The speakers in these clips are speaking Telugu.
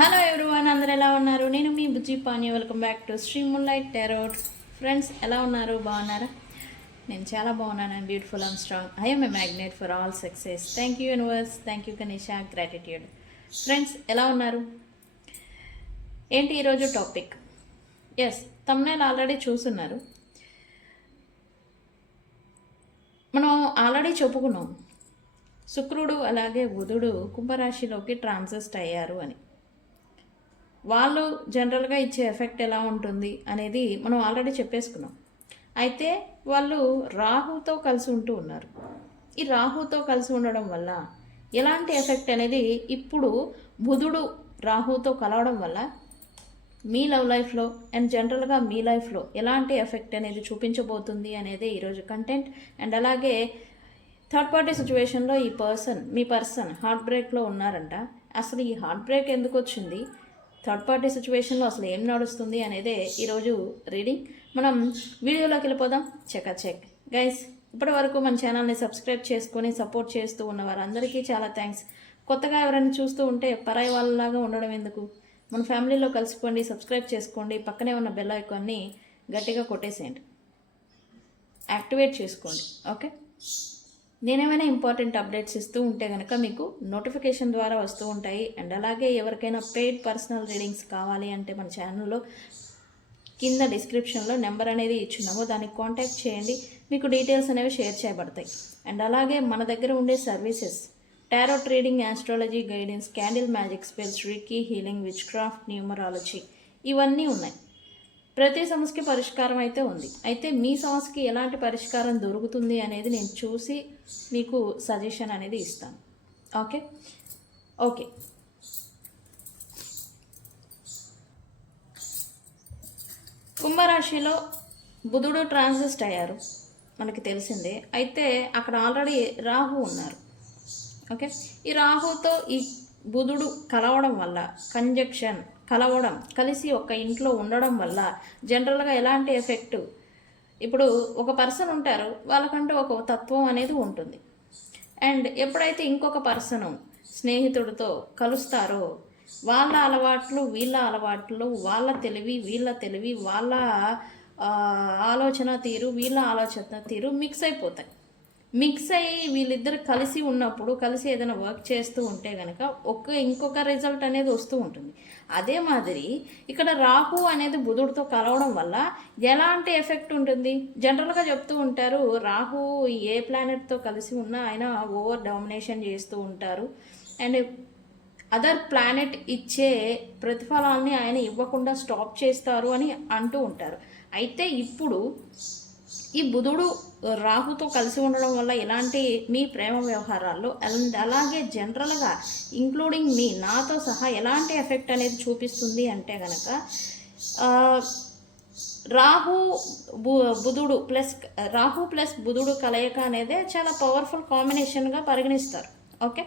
హలో ఎవ్రీవన్, అందరు ఎలా ఉన్నారు? నేను మీ Bujji Pani. Welcome back to Sri moonlight tarot. Friends, ఎలా ఉన్నారు? బాగున్నారా? నేను చాలా బాగున్నాను. And beautiful and strong. I am a magnet for all success. Thank you universe, thank you Ganesha, gratitude. Friends, ఎలా ఉన్నారు? ఏంటి ఈరోజు టాపిక్? ఎస్, తమ్నేల్ ఆల్రెడీ చూస్తున్నారు. మనం ఆల్రెడీ చెప్పుకున్నాం, శుక్రుడు అలాగే బుధుడు కుంభరాశిలోకి ట్రాన్సిస్ట్ అయ్యారు అని. వాళ్ళు జనరల్గా ఇచ్చే ఎఫెక్ట్ ఎలా ఉంటుంది అనేది మనం ఆల్రెడీ చెప్పేసుకున్నాం. అయితే వాళ్ళు రాహుతో కలిసి ఉంటూ ఉన్నారు. ఈ రాహుతో కలిసి ఉండడం వల్ల ఎలాంటి ఎఫెక్ట్ అనేది ఇప్పుడు బుధుడు రాహుతో కలవడం వల్ల మీ లవ్ లైఫ్లో అండ్ జనరల్గా మీ లైఫ్లో ఎలాంటి ఎఫెక్ట్ అనేది చూపించబోతుంది అనేది ఈరోజు కంటెంట్. అండ్ అలాగే థర్డ్ పార్టీ సిచ్యువేషన్లో మీ పర్సన్ హార్ట్ బ్రేక్లో ఉన్నారంట. అసలు ఈ హార్ట్ బ్రేక్ ఎందుకు వచ్చింది, థర్డ్ పార్టీ సిచ్యువేషన్లో అసలు ఏం నడుస్తుంది అనేదే ఈరోజు రీడింగ్. మనం వీడియోలోకి వెళ్ళిపోదాం. చెక్ గైస్, ఇప్పటి వరకు మన ఛానల్ని సబ్స్క్రైబ్ చేసుకొని సపోర్ట్ చేస్తూ ఉన్న వారందరికీ చాలా థ్యాంక్స్. కొత్తగా ఎవరైనా చూస్తూ ఉంటే పరాయి వాళ్ళలాగా ఉండడం ఎందుకు, మన ఫ్యామిలీలో కలిసిపోండి, సబ్స్క్రైబ్ చేసుకోండి, పక్కనే ఉన్న బెల్ ఐకాన్ని గట్టిగా కొట్టేసేయండి, యాక్టివేట్ చేసుకోండి. ఓకే, నేనేమైనా ఇంపార్టెంట్ అప్డేట్స్ ఇస్తూ ఉంటే కనుక మీకు నోటిఫికేషన్ ద్వారా వస్తూ ఉంటాయి. అండ్ అలాగే ఎవరికైనా పెయిడ్ పర్సనల్ రీడింగ్స్ కావాలి అంటే మన ఛానల్లో కింద డిస్క్రిప్షన్లో నెంబర్ అనేది ఇచ్చున్నాము, దానికి కాంటాక్ట్ చేయండి, మీకు డీటెయిల్స్ అనేవి షేర్ చేయబడతాయి. అండ్ అలాగే మన దగ్గర ఉండే services tarot reading, astrology guidance, candle magic spells, reiki healing, which craft, numerology ఇవన్నీ ఉన్నాయి. ప్రతి సమస్యకి పరిష్కారం అయితే ఉంది. అయితే మీ సమస్యకి ఎలాంటి పరిష్కారం దొరుకుతుంది అనేది నేను చూసి మీకు సజెషన్ అనేది ఇస్తాను. ఓకే ఓకే కుంభరాశిలో బుధుడు ట్రాన్సిస్ట్ అయ్యారు, మనకి తెలిసిందే. అయితే అక్కడ ఆల్రెడీ రాహు ఉన్నారు. ఓకే, ఈ రాహుతో ఈ బుధుడు కలవడం వల్ల, కంజక్షన్ కలిసి ఒక ఇంట్లో ఉండడం వల్ల జనరల్గా ఎలాంటి ఎఫెక్ట్, ఇప్పుడు ఒక పర్సన్ ఉంటారు, వాళ్ళకంటూ ఒక తత్వం అనేది ఉంటుంది. అండ్ ఎప్పుడైతే ఇంకొక పర్సను స్నేహితుడితో కలుస్తారో వాళ్ళ అలవాట్లు వీళ్ళ అలవాట్లు, వాళ్ళ తెలివి వీళ్ళ తెలివి, వాళ్ళ ఆలోచన తీరు వీళ్ళ ఆలోచన తీరు మిక్స్ అయ్యి వీళ్ళిద్దరు కలిసి ఉన్నప్పుడు, కలిసి ఏదైనా వర్క్ చేస్తూ ఉంటే కనుక ఇంకొక రిజల్ట్ అనేది వస్తూ ఉంటుంది. అదే మాదిరి ఇక్కడ రాహు అనేది బుధుడితో కలవడం వల్ల ఎలాంటి ఎఫెక్ట్ ఉంటుంది, జనరల్గా చెప్తూ ఉంటారు, రాహు ఏ ప్లానెట్తో కలిసి ఉన్నా ఆయన ఓవర్ డామినేషన్ చేస్తూ ఉంటారు అండ్ అదర్ ప్లానెట్ ఇచ్చే ప్రతిఫలాల్ని ఆయన ఇవ్వకుండా స్టాప్ చేస్తారు అని అంటూ ఉంటారు. అయితే ఇప్పుడు ఈ బుధుడు రాహుతో కలిసి ఉండడం వల్ల ఎలాంటి మీ ప్రేమ వ్యవహారాల్లో అండ్ అలాగే జనరల్గా ఇంక్లూడింగ్ నాతో సహా ఎలాంటి ఎఫెక్ట్ అనేది చూపిస్తుంది అంటే కనుక రాహు ప్లస్ బుధుడు కలయిక అనేది చాలా పవర్ఫుల్ కాంబినేషన్గా పరిగణిస్తారు. ఓకే,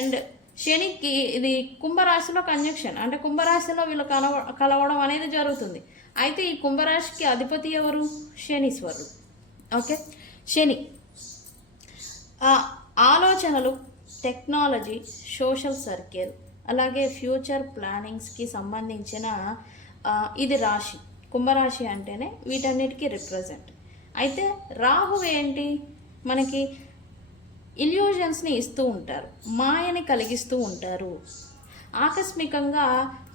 అండ్ శనికి ఇది కుంభరాశిలో కంజంక్షన్, అంటే కుంభరాశిలో వీళ్ళు కలవడం అనేది జరుగుతుంది. అయితే ఈ కుంభరాశికి అధిపతి ఎవరు? శనీశ్వరుడు. ఓకే, శని ఆలోచనలు, టెక్నాలజీ, సోషల్ సర్కిల్, అలాగే ఫ్యూచర్ ప్లానింగ్స్కి సంబంధించిన ఇది రాశి. కుంభరాశి అంటేనే వీటన్నిటికీ రిప్రజెంట్. అయితే రాహు ఏంటి, మనకి ఇల్యూజన్స్ని ఇస్తూ ఉంటారు, మాయని కలిగిస్తూ ఉంటారు, ఆకస్మికంగా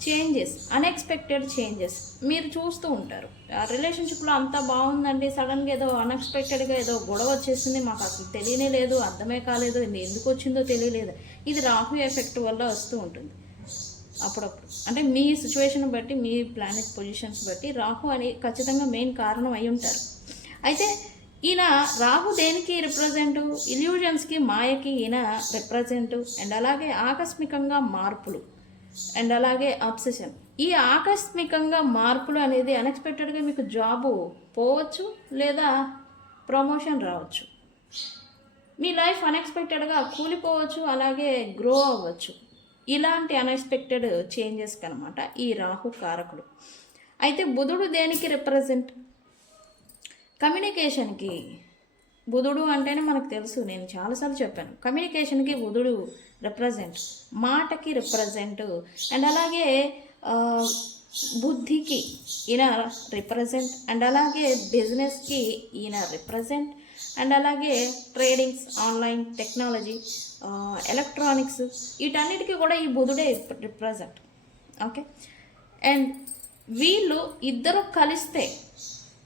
చేంజెస్, అన్ఎక్స్పెక్టెడ్ చేంజెస్ మీరు చూస్తూ ఉంటారు. ఆ రిలేషన్షిప్లో అంతా బాగుందండి, సడన్గా ఏదో అన్ఎక్స్పెక్టెడ్గా ఏదో గొడవ వచ్చేసింది, మాకు అసలు తెలియనే లేదు, అర్థమే కాలేదు, ఎందుకు వచ్చిందో తెలియలేదు. ఇది రాహు ఎఫెక్ట్ వల్ల వస్తూ ఉంటుంది అప్పుడప్పుడు. అంటే మీ సిచ్యువేషన్ బట్టి, మీ ప్లానెట్ పొజిషన్స్ బట్టి రాహు అని ఖచ్చితంగా మెయిన్ కారణం అయి ఉంటారు. అయితే ఈయన రాహు దేనికి రిప్రజెంట్? ఇల్యూజన్స్కి, మాయకి ఈయన రిప్రజెంట్. అండ్ అలాగే ఆకస్మికంగా మార్పులు అండ్ అలాగే అబ్సెషన్. ఈ ఆకస్మికంగా మార్పులు అనేది అన్ఎక్స్పెక్టెడ్గా మీకు జాబు పోవచ్చు లేదా ప్రమోషన్ రావచ్చు, మీ లైఫ్ అన్ఎక్స్పెక్టెడ్గా కూలిపోవచ్చు, అలాగే గ్రో అవ్వచ్చు. ఇలాంటి అన్ఎక్స్పెక్టెడ్ చేంజెస్కి అనమాట ఈ రాహు కారకుడు. అయితే బుధుడు దేనికి రిప్రజెంట్? కమ్యూనికేషన్కి, బుధుడు అంటేనే మనకు తెలుసు, నేను చాలాసార్లు చెప్పాను, కమ్యూనికేషన్కి బుధుడు రిప్రజెంట్, మాటకి రిప్రజెంట్, అండ్ అలాగే బుద్ధికి ఈయన రిప్రజెంట్, అండ్ అలాగే బిజినెస్కి ఈయన రిప్రజెంట్, అండ్ అలాగే ట్రేడింగ్స్, ఆన్లైన్ టెక్నాలజీ, ఎలక్ట్రానిక్స్, వీటన్నిటికీ కూడా ఈ బుధుడే రిప్రజెంట్. ఓకే, అండ్ వీళ్ళు ఇద్దరు కలిస్తే,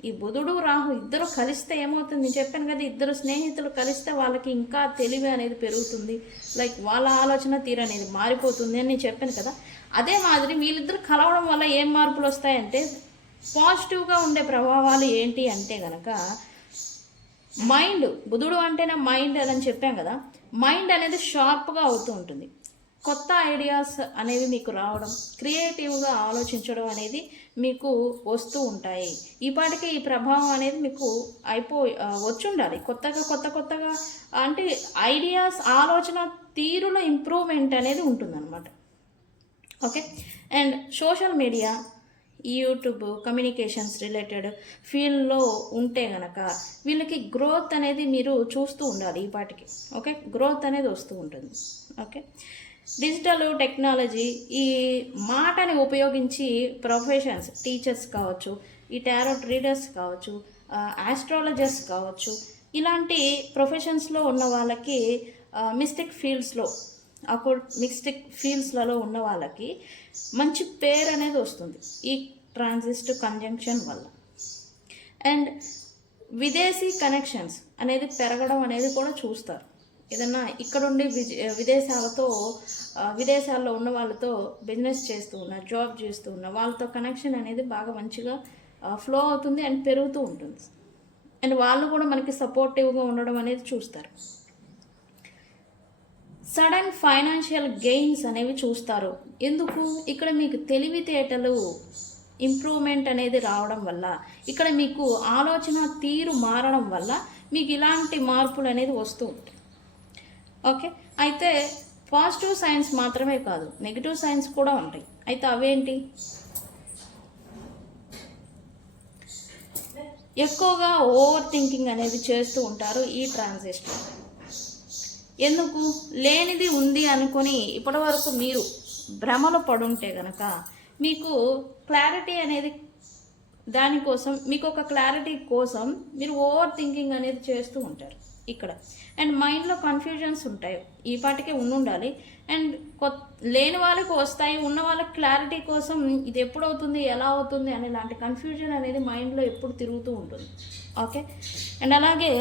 ఈ బుధుడు రాహు ఇద్దరు కలిస్తే ఏమవుతుంది, నేను చెప్పాను కదా, ఇద్దరు స్నేహితులు కలిస్తే వాళ్ళకి ఇంకా తెలివి అనేది పెరుగుతుంది, లైక్ వాళ్ళ ఆలోచన తీరు అనేది మారిపోతుంది అని నేను చెప్పాను కదా. అదే మాదిరి వీళ్ళిద్దరు కలవడం వల్ల ఏం మార్పులు వస్తాయంటే, పాజిటివ్గా ఉండే ప్రభావాలు ఏంటి అంటే కనుక, మైండ్, బుధుడు అంటేనే మైండ్ అని చెప్పాం కదా, మైండ్ అనేది షార్ప్గా అవుతూ ఉంటుంది, కొత్త ఐడియాస్ అనేవి మీకు రావడం, క్రియేటివ్గా ఆలోచించడం అనేది మీకు వస్తూ ఉంటాయి. ఈ పాటికి ఈ ప్రభావం అనేది మీకు వచ్చి ఉండాలి. కొత్తగా అంటే ఐడియాస్, ఆలోచన తీరులో ఇంప్రూవ్మెంట్ అనేది ఉంటుందన్నమాట. Okay, and social media, YouTube, communications related ఫీల్డ్లో ఉంటే కనుక వీళ్ళకి గ్రోత్ అనేది మీరు చూస్తూ ఉండాలి ఈ పాటికి. ఓకే, గ్రోత్ అనేది వస్తూ ఉంటుంది. ఓకే, డిజిటల్ టెక్నాలజీ, ఈ మాటని ఉపయోగించి ప్రొఫెషన్స్, టీచర్స్ కావచ్చు, ఈ టారోట్ రీడర్స్ కావచ్చు, ఆస్ట్రాలజర్స్ కావచ్చు, ఇలాంటి ప్రొఫెషన్స్లో ఉన్న వాళ్ళకి మిస్టిక్ ఫీల్డ్స్లలో ఉన్న వాళ్ళకి మంచి పేరు అనేది వస్తుంది ఈ ట్రాన్సిస్ట్ కంజంక్షన్ వల్ల. అండ్ విదేశీ కనెక్షన్స్ అనేది పెరగడం అనేది కూడా చూస్తారు. ఏదన్నా ఇక్కడుండి విదేశాల్లో ఉన్న వాళ్ళతో బిజినెస్ చేస్తూ ఉన్న, జాబ్ చేస్తూ ఉన్న వాళ్ళతో కనెక్షన్ అనేది బాగా మంచిగా ఫ్లో అవుతుంది అండ్ పెరుగుతూ ఉంటుంది. అండ్ వాళ్ళు కూడా మనకి సపోర్టివ్గా ఉండడం అనేది చూస్తారు. సడన్ ఫైనాన్షియల్ గెయిన్స్ అనేవి చూస్తారు. ఎందుకు? ఇక్కడ మీకు తెలివితేటలు ఇంప్రూవ్మెంట్ అనేది రావడం వల్ల, ఇక్కడ మీకు ఆలోచన తీరు మారడం వల్ల మీకు ఇలాంటి మార్పులు అనేది వస్తూ ఉంటాయి. ఓకే, అయితే పాజిటివ్ సైన్స్ మాత్రమే కాదు, నెగిటివ్ సైన్స్ కూడా ఉంటాయి. అయితే అవేంటి? ఎక్కువగా ఓవర్ థింకింగ్ అనేది చేస్తూ ఉంటారు ఈ ట్రాన్సిస్ట్లో. ఎందుకు? లేనిది ఉంది అనుకొని ఇప్పటివరకు మీరు భ్రమలో పడుంటే కనుక మీకు క్లారిటీ అనేది, దానికోసం మీకు ఒక క్లారిటీ కోసం మీరు ఓవర్ థింకింగ్ అనేది చేస్తూ ఉంటారు ఇక్కడ. అండ్ మైండ్లో కన్ఫ్యూజన్స్ ఉంటాయి, ఈ పాటికే ఉండాలి. అండ్ లేని వాళ్ళకి వస్తాయి, ఉన్న వాళ్ళకి క్లారిటీ కోసం ఇది ఎప్పుడు అవుతుంది, ఎలా అవుతుంది అనే లాంటి కన్ఫ్యూజన్ అనేది మైండ్లో ఎప్పుడు తిరుగుతూ ఉంటుంది. ఓకే, అండ్ అలాగే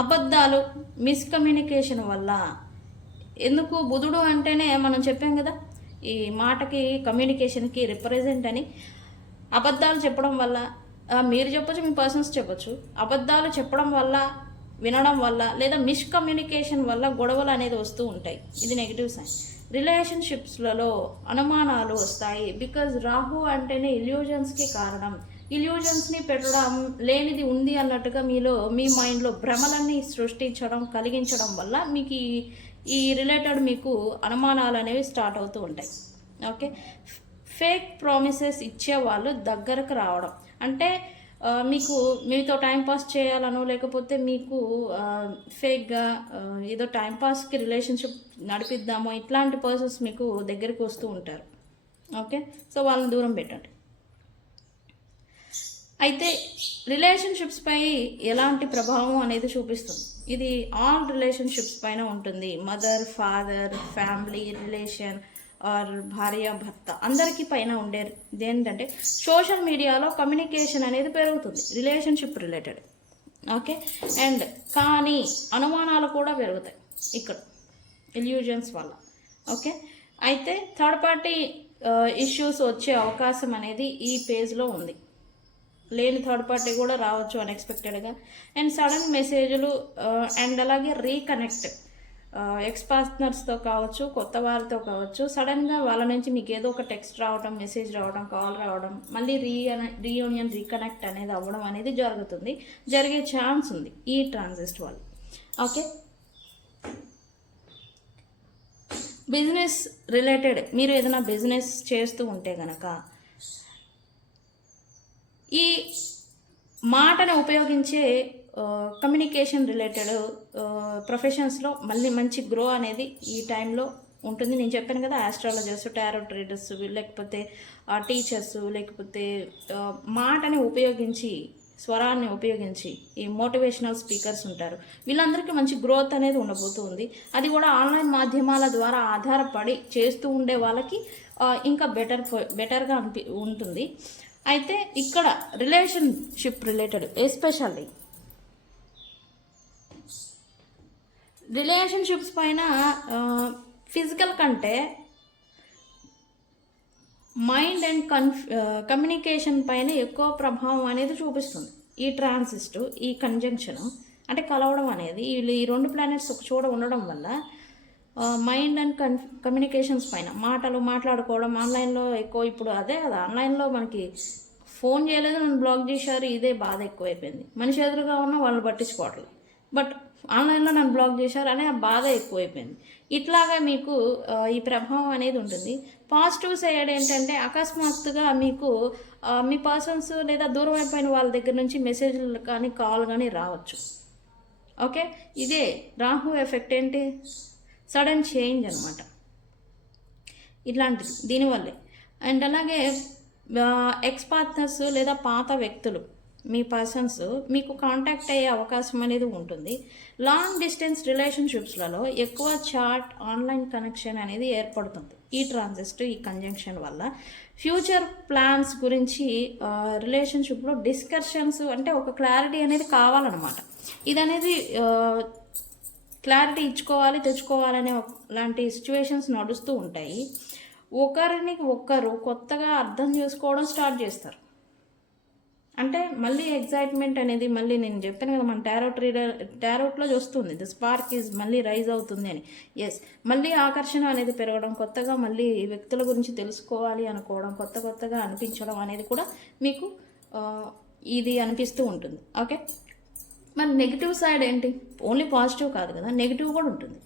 అబద్ధాలు, మిస్కమ్యూనికేషన్ వల్ల. ఎందుకు? బుధుడు అంటేనే మనం చెప్పాం కదా, ఈ మాటకి, కమ్యూనికేషన్కి రిప్రజెంట్ అని. అబద్ధాలు చెప్పడం వల్ల, మీరు చెప్పచ్చు, మీ పర్సన్స్ చెప్పచ్చు, అబద్ధాలు చెప్పడం వల్ల, వినడం వల్ల, లేదా మిస్కమ్యూనికేషన్ వల్ల గొడవలు అనేది వస్తూ ఉంటాయి. ఇది నెగిటివ్ సైన్. రిలేషన్షిప్స్లలో అనుమానాలు వస్తాయి. బికాజ్ రాహు అంటేనే ఇల్యూజన్స్కి కారణం. ఇల్యూజన్స్ని పెట్టడం, లేనిది ఉంది అన్నట్టుగా మీ మైండ్లో భ్రమలన్నీ సృష్టించడం, కలిగించడం వల్ల మీకు ఈ రిలేటెడ్ మీకు అనుమానాలు అనేవి స్టార్ట్ అవుతూ ఉంటాయి. ఓకే, ఫేక్ ప్రామిసెస్ ఇచ్చేవాళ్ళు దగ్గరకు రావడం, అంటే మీతో టైంపాస్ చేయాలనో, లేకపోతే మీకు ఫేక్గా ఏదో టైంపాస్కి రిలేషన్షిప్ నడిపిద్దామో, ఇట్లాంటి పర్సన్స్ మీకు దగ్గరికి వస్తూ ఉంటారు. ఓకే, సో వాళ్ళని దూరం పెట్టండి. అయితే రిలేషన్షిప్స్ పై ఎలాంటి ప్రభావం అనేది చూపిస్తుంది? ఇది ఆల్ రిలేషన్షిప్స్ పైన ఉంటుంది. Mother, father, family relation, or భార్య, భర్త, అందరికీ పైన ఉండేది ఏంటంటే సోషల్ మీడియాలో కమ్యూనికేషన్ అనేది పెరుగుతుంది రిలేషన్షిప్ రిలేటెడ్. ఓకే, అండ్ కానీ అనుమానాలు కూడా పెరుగుతాయి ఇక్కడ ఇల్యూజన్స్ వల్ల. ఓకే, అయితే థర్డ్ పార్టీ ఇష్యూస్ వచ్చే అవకాశం అనేది ఈ పేజ్లో ఉంది. లేని థర్డ్ పార్టీ కూడా రావచ్చు అన్ఎక్స్పెక్టెడ్గా. అండ్ సడన్ మెసేజ్లు, అండ్ అలాగే రీకనెక్ట్, ఎక్స్ పార్ట్నర్స్తో కావచ్చు, కొత్త వారితో కావచ్చు, సడన్గా వాళ్ళ నుంచి మీకు ఏదో ఒక టెక్స్ట్ రావడం, మెసేజ్ రావడం, కాల్ రావడం, మళ్ళీ రీయూనియన్, రీకనెక్ట్ అనేది అవ్వడం అనేది జరిగే ఛాన్స్ ఉంది ఈ ట్రాన్సిస్ట్ వాళ్ళు. ఓకే, బిజినెస్ రిలేటెడ్ మీరు ఏదైనా బిజినెస్ చేస్తూ ఉంటే గనక ఈ మాటను ఉపయోగించే కమ్యూనికేషన్ రిలేటెడ్ ప్రొఫెషన్స్లో మళ్ళీ మంచి గ్రో అనేది ఈ టైంలో ఉంటుంది. నేను చెప్పాను కదా, ఆస్ట్రాలజర్స్, టారో ట్రేడర్స్, లేకపోతే టీచర్స్, లేకపోతే మాటని ఉపయోగించి, స్వరాన్ని ఉపయోగించి ఈ మోటివేషనల్ స్పీకర్స్ ఉంటారు. వీళ్ళందరికీ మంచి గ్రోత్ అనేది ఉండబోతుంది. అది కూడా ఆన్లైన్ మాధ్యమాల ద్వారా ఆధారపడి చేస్తూ ఉండే వాళ్ళకి ఇంకా బెటర్గా ఉంటుంది. అయితే ఇక్కడ రిలేషన్షిప్ రిలేటెడ్ ఎస్పెషల్లీ రిలేషన్షిప్స్ పైన ఫిజికల్ కంటే మైండ్ అండ్ కమ్యూనికేషన్ పైన ఎక్కువ ప్రభావం అనేది చూపిస్తుంది ఈ ట్రాన్సిస్ట్, ఈ కంజంక్షన్ అంటే కలవడం అనేది. ఈ రెండు ప్లానెట్స్ ఒక చోట ఉండడం వల్ల మైండ్ అండ్ కమ్యూనికేషన్స్ పైన మాట్లాడుకోవడం ఆన్లైన్లో ఎక్కువ. ఇప్పుడు అదే కదా, ఆన్లైన్లో మనకి ఫోన్ చేయలేదు, నన్ను బ్లాక్ చేశారు, ఇదే బాధ ఎక్కువైపోయింది. మనిషి ఎదురుగా ఉన్న వాళ్ళు పట్టించుకోవట్లేదు, బట్ ఆన్లైన్లో నన్ను బ్లాక్ చేశారు అనే బాధ ఎక్కువైపోయింది. ఇట్లాగా మీకు ఈ ప్రభావం అనేది ఉంటుంది. పాజిటివ్ సైడ్ ఏంటంటే అకస్మాత్తుగా మీకు మీ పర్సన్స్ లేదా దూరం అయిపోయిన వాళ్ళ దగ్గర నుంచి మెసేజ్లు కానీ కాల్ కానీ రావచ్చు. ఓకే, ఇదే రాహు ఎఫెక్ట్ ఏంటి, సడన్ చేంజ్ అనమాట, ఇట్లాంటిది దీనివల్లే. అండ్ అలాగే ఎక్స్ పార్ట్నర్స్ లేదా పాత వ్యక్తులు, మీ పర్సన్స్ మీకు కాంటాక్ట్ అయ్యే అవకాశం అనేది ఉంటుంది. లాంగ్ డిస్టెన్స్ రిలేషన్షిప్స్లలో ఎక్కువ చాట్, ఆన్లైన్ కనెక్షన్ అనేది ఏర్పడుతుంది ఈ ట్రాన్సిస్ట్, ఈ కంజంక్షన్ వల్ల. ఫ్యూచర్ ప్లాన్స్ గురించి రిలేషన్షిప్లో డిస్కషన్స్, అంటే ఒక క్లారిటీ అనేది కావాలన్నమాట. ఇది అనేది క్లారిటీ ఇచ్చుకోవాలి, తెచ్చుకోవాలనే లాంటి సిచ్యువేషన్స్ నడుస్తూ ఉంటాయి. ఒకరిని ఒకరు కొత్తగా అర్థం చేసుకోవడం స్టార్ట్ చేస్తారు. అంటే మళ్ళీ ఎగ్జైట్మెంట్ అనేది, మళ్ళీ నేను చెప్పాను కదా, మన టారోట్లో వస్తుంది, ది స్పార్క్ ఈజ్ మళ్ళీ రైజ్ అవుతుంది అని. ఎస్, మళ్ళీ ఆకర్షణ అనేది పెరగడం, కొత్తగా మళ్ళీ వ్యక్తుల గురించి తెలుసుకోవాలి అనుకోవడం, కొత్తగా అనిపించడం అనేది కూడా మీకు ఇది అనిపిస్తూ ఉంటుంది. ఓకే, మరి నెగిటివ్ సైడ్ ఏంటి? ఓన్లీ పాజిటివ్ కాదు కదా, నెగిటివ్ కూడా ఉంటుంది.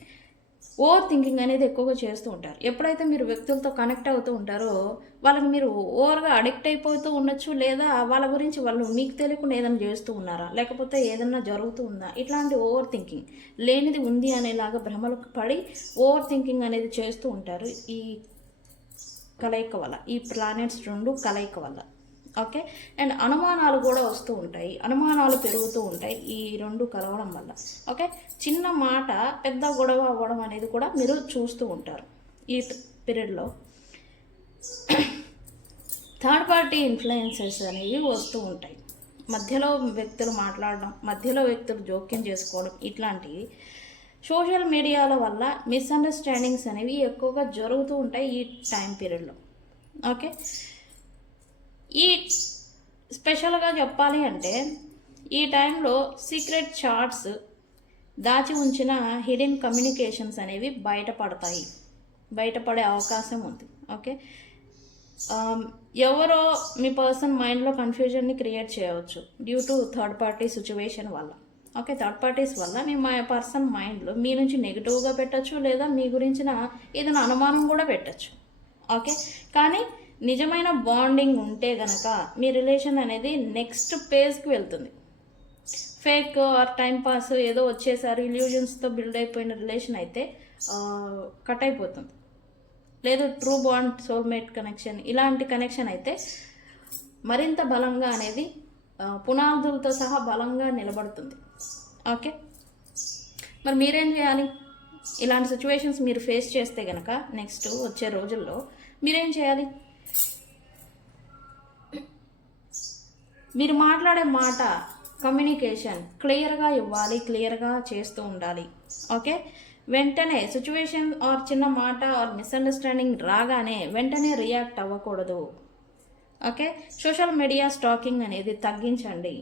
ఓవర్ థింకింగ్ అనేది ఎక్కువగా చేస్తూ ఉంటారు. ఎప్పుడైతే మీరు వ్యక్తులతో కనెక్ట్ అవుతూ ఉంటారో వాళ్ళకి మీరు ఓవర్గా అడిక్ట్ అయిపోతూ ఉండొచ్చు, లేదా వాళ్ళ గురించి వాళ్ళు మీకు తెలియకుండా ఏదైనా చేస్తూ ఉన్నారా, లేకపోతే ఏదైనా జరుగుతూ ఉందా, ఇట్లాంటి ఓవర్ థింకింగ్ లేనిది ఉంది అనేలాగా భ్రమలకు పడి ఓవర్ థింకింగ్ అనేది చేస్తూ ఉంటారు ఈ కలయిక వల్ల, ఈ ప్లానెట్స్ రెండు కలయిక వల్ల. ఓకే, అండ్ అనుమానాలు కూడా వస్తూ ఉంటాయి, అనుమానాలు పెరుగుతూ ఉంటాయి ఈ రెండు కలవడం వల్ల. ఓకే, చిన్న మాట పెద్ద గొడవ అవ్వడం అనేది కూడా మీరు చూస్తూ ఉంటారు ఈ పీరియడ్లో. థర్డ్ పార్టీ ఇన్ఫ్లుయెన్సెస్ అనేవి వస్తూ ఉంటాయి, మధ్యలో వ్యక్తులు మాట్లాడడం, మధ్యలో వ్యక్తులు జోక్యం చేసుకోవడం, ఇట్లాంటివి సోషల్ మీడియాల వల్ల మిస్అండర్స్టాండింగ్స్ అనేవి ఎక్కువగా జరుగుతూ ఉంటాయి ఈ టైం పీరియడ్లో. ఓకే, ఈ స్పెషల్గా చెప్పాలి అంటే ఈ టైంలో సీక్రెట్ చాట్స్, దాచి ఉంచిన హిడెన్ కమ్యూనికేషన్స్ అనేవి బయటపడే అవకాశం ఉంది. ఓకే, ఎవరో మీ పర్సన్ మైండ్లో కన్ఫ్యూజన్ని క్రియేట్ చేయవచ్చు due to third party situation వల్ల. ఓకే, థర్డ్ పార్టీస్ వల్ల మీ పర్సన్ మైండ్లో మీ నుంచి నెగిటివ్గా పెట్టచ్చు, లేదా మీ గురించిన ఏదైనా అనుమానం కూడా పెట్టచ్చు. ఓకే, కానీ నిజమైన బాండింగ్ ఉంటే గనక మీ రిలేషన్ అనేది నెక్స్ట్ పేజ్కి వెళ్తుంది. ఫేక్ ఆర్ టైం పాస్ ఏదో వచ్చేసారి ఇల్యూజన్స్తో బిల్డ్ అయిపోయిన రిలేషన్ అయితే కట్ అయిపోతుంది. లేదు ట్రూ బాండ్, సోల్మేట్ కనెక్షన్, ఇలాంటి కనెక్షన్ అయితే మరింత బలంగా అనేది పునాదులతో సహా బలంగా నిలబడుతుంది. ఓకే, మరి మీరేం చేయాలి? ఇలాంటి సిచ్యువేషన్స్ మీరు ఫేస్ చేస్తే కనుక నెక్స్ట్ వచ్చే రోజుల్లో మీరేం చేయాలి? మీరు మాట్లాడే మాట కమ్యూనికేషన్ క్లియర్గా ఇవ్వాలి, క్లియర్గా చేస్తూ ఉండాలి. ఓకే, వెంటనే సిచ్యువేషన్ ఆర్ చిన్న మాట ఆర్ మిస్అండర్స్టాండింగ్ రాగానే వెంటనే రియాక్ట్ అవ్వకూడదు. ఓకే, సోషల్ మీడియా స్టాకింగ్ అనేది తగ్గించండి.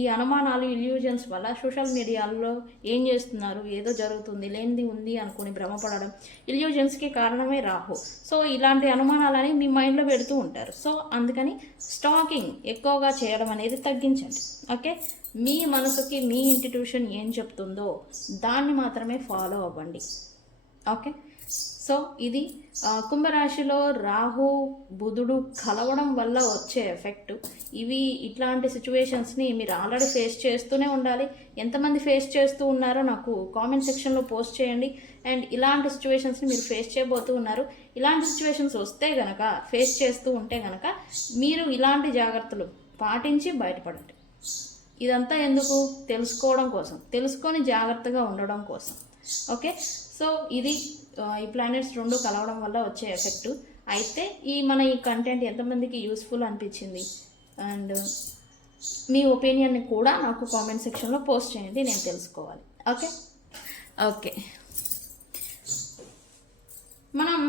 ఈ అనుమానాలు, ఇల్యూజన్స్ వల్ల సోషల్ మీడియాలో ఏం చేస్తున్నారు, ఏదో జరుగుతుంది, లేనిది ఉంది అనుకుని భ్రమపడడం, ఇల్యూజన్స్కి కారణమే రాహు. సో ఇలాంటి అనుమానాలని మీ మైండ్లో పెడుతూ ఉంటారు. సో అందుకని స్టాకింగ్ ఎక్కువగా చేయడం అనేది తగ్గించండి. ఓకే, మీ మనసుకి మీ ఇంట్యూషన్ ఏం చెప్తుందో దాన్ని మాత్రమే ఫాలో అవ్వండి. ఓకే. సో ఇది కుంభరాశిలో రాహు బుధుడు కలవడం వల్ల వచ్చే ఎఫెక్ట్ ఇవి. ఇట్లాంటి సిచ్యువేషన్స్ని మీరు ఆల్రెడీ ఫేస్ చేస్తూనే ఉండాలి. ఎంతమంది ఫేస్ చేస్తూ ఉన్నారో నాకు కామెంట్ సెక్షన్లో పోస్ట్ చేయండి. అండ్ ఇలాంటి సిచ్యువేషన్స్ని మీరు ఫేస్ చేయబోతూ ఉన్నారు. ఇలాంటి సిచ్యువేషన్స్ వస్తే గనక, ఫేస్ చేస్తూ ఉంటే గనక మీరు ఇలాంటి జాగ్రత్తలు పాటించి బయటపడండి. ఇదంతా ఎందుకు? తెలుసుకోవడం కోసం, తెలుసుకొని జాగ్రత్తగా ఉండడం కోసం. ఓకే, సో ఇది ఈ ప్లానెట్స్ రెండు కలవడం వల్ల వచ్చే ఎఫెక్ట్. అయితే ఈ కంటెంట్ ఎంతమందికి యూస్ఫుల్ అనిపించింది అండ్ మీ ఒపీనియన్ని కూడా నాకు కామెంట్ సెక్షన్లో పోస్ట్ చేయండి, నేను తెలుసుకోవాలి. ఓకే ఓకే మనం